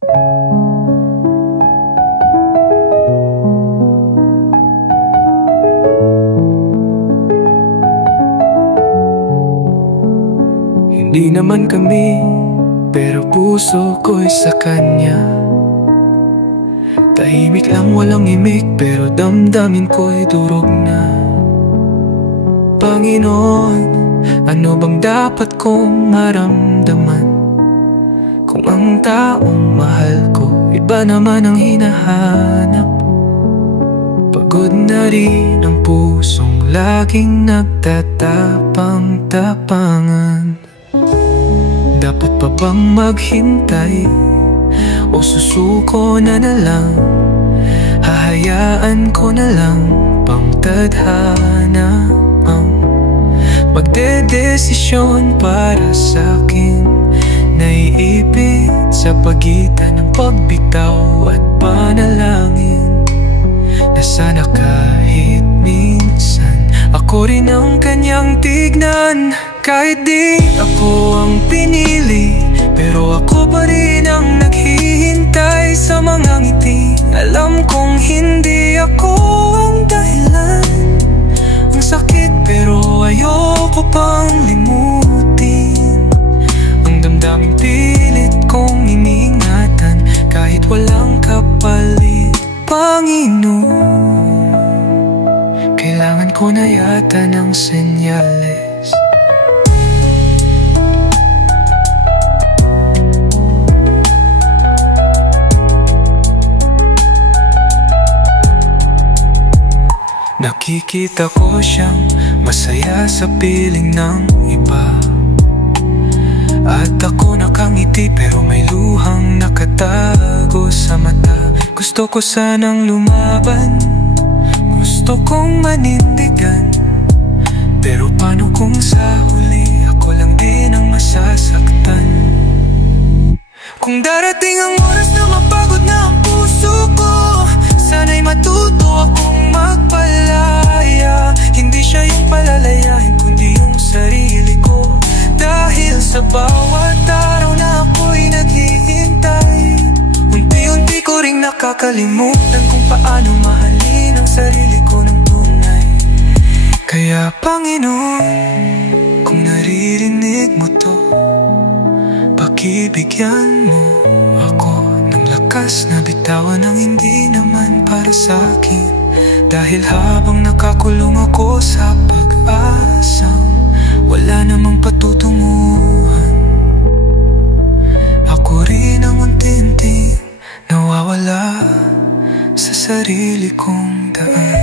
Hindi naman kami, pero puso ko'y sa kanya. Tahimik lang walang imik, pero damdamin ko'y durog na. Panginoon, ano bang dapat kong maramdaman kung ang taong mahal ko iba naman ang hinahanap? Pagod na rin ang pusong laging nagtatapang-tapangan. Dapat pa bang maghintay o susuko na lang? Hahayaan ko na lang bang tadhana ang magdedesisyon para sa'kin? Naiipit sa pagitan ng pagbitaw at panalangin na sana kahit minsan ako rin ang kanyang tignan. Kahit di ako ang pinili, pero ako pa rin ang naghihintay sa mga ngiti. Alam kong hindi ako ang dahilan. Ang sakit pero ayoko pang limutin. Ang damdaming pilit kong iniingatan kahit walang kapalit. Panginoon, kailangan ko na yata ng senyales. Nakikita ko siyang masaya sa piling ng iba, at ako nakangiti pero may luhang nakatago sa mata. Gusto ko sanang lumaban, gusto kong manindigan, pero paano kung sa huli ako lang din ang masasaktan? Kung darating ang oras na mapagod na ang puso ko, sana'y matuto akong magpalaya. Hindi siya yung palalayahin, kundi yung sarili ko. Dahil sa bawat araw na ako'y naghihintay, unti-unti ko ring nakakalimutan kung paano mahalin ang sarili ko ng tunay. Kaya Panginoon, kung naririnig mo to, pakibigyan mo ako ng lakas na bitawan ang hindi naman para sa'kin. Dahil habang nakakulong ako sa pag-asang wala namang patutunguhan, ako rin ang unti-unting nawawala sa sarili kong daan.